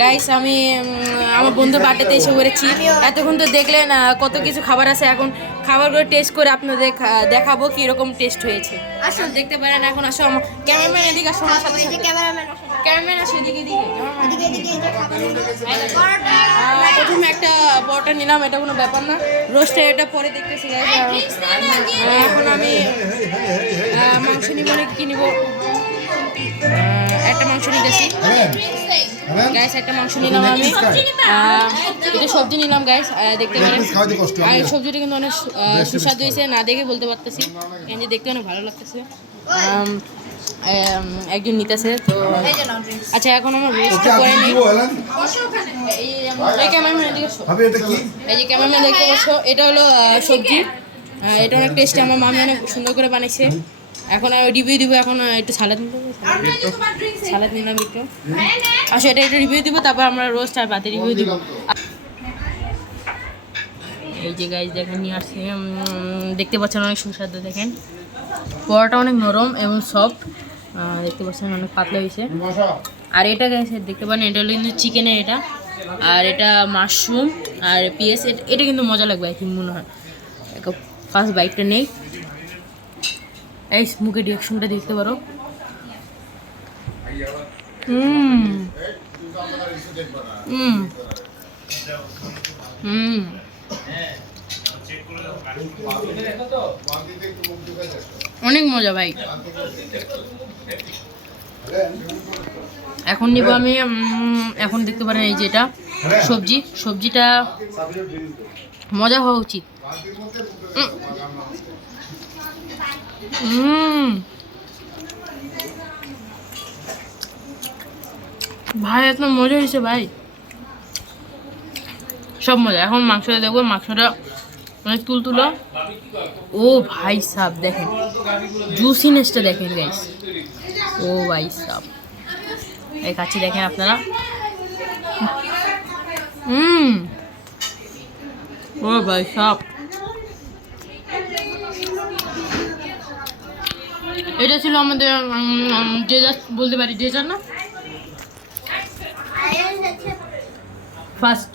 Guys আমি আমার বন্ধু বার্থডেতে এসে পড়েছি। এতক্ষণ তো দেখলেন কত কিছু খাবার আছে, এখন খাবারগুলো টেস্ট করে আপনাদের দেখাবো কীরকম টেস্ট হয়েছে। আসলে দেখতে পারেন। এখন আসো আমার ক্যামেরাম্যান এদিকে আসো, আমার সাথে ক্যামেরাম্যান আসো এদিকে প্রথমে একটা পরোটা নিলাম, এটা কোনো ব্যাপার না, রোস্টের এটা পরে দেখতেছি গাইস। এখন আমি মাংস নিব, কি নিব, একটা মাংস নিতেছি গাইস, একটা মাংস নিলাম আমি, এটা সবজি নিলাম গাইস, দেখতে পারেন। আর এই সবজিটা কিন্তু অনেক সুস্বাদু হয়েছে, না দেখে বলতে পারতেছি, কিন্তু দেখতে অনেক ভালো লাগতেছে। একজন নিতেছে তো। আচ্ছা এখন আমার রোস্টটা করে নিই। এই ক্যামেরাম্যান এই যে ক্যামেরাম্যান দেখতে পাচ্ছ, এটা হলো সবজি, এটা অনেক টেস্টি, আমার মামি অনেক সুন্দর করে বানাইছে। এখন আমি রিভিউ দিব, এখন একটু সালাদ নিতে সালাদ নিলাম একটু। আসলে এটা একটু রিভিউ দিব, তারপর আমরা রোস্ট আর ভাতে রিভিউ দিব। এই যে গাইস দেখেন নিয়ে আসছে, দেখতে পাচ্ছেন অনেক সুস্বাদু। দেখেন পরোটা অনেক নরম এবং সফট, দেখতে পাচ্ছেন অনেক পাতলা হয়েছে। আর এটা গাইস দেখতে পারেন, এটা হলো কিন্তু চিকেনের এটা, আর এটা মাশরুম আর পেঁয়াজ, এটা কিন্তু মজা লাগবে আই থিঙ্ক, মনে হয়। ফার্স্ট বাইকটা নেই, এই মুখের রিয়াকশনটা দেখতে পারো। অনেক মজা ভাই। এখন নিব আমি, এখন দেখতে পারেন এই যেটা সবজিটা মজা হওয়া উচিত। ভাই এত মজা হয়েছে ভাই, সব মজা। এখন মাংসটা দেখবো, মাংসটা অনেক তুলতুলো। ও ভাই সাব দেখেন, জুসিনেসটা দেখেন গাইস। ও ভাই সাব, এই কাছে দেখেন আপনারা। ও ভাই সাব, এটা ছিল আমাদের ডেজার্ট বলতে পারি, ডেজার্ট না, ফার্স্ট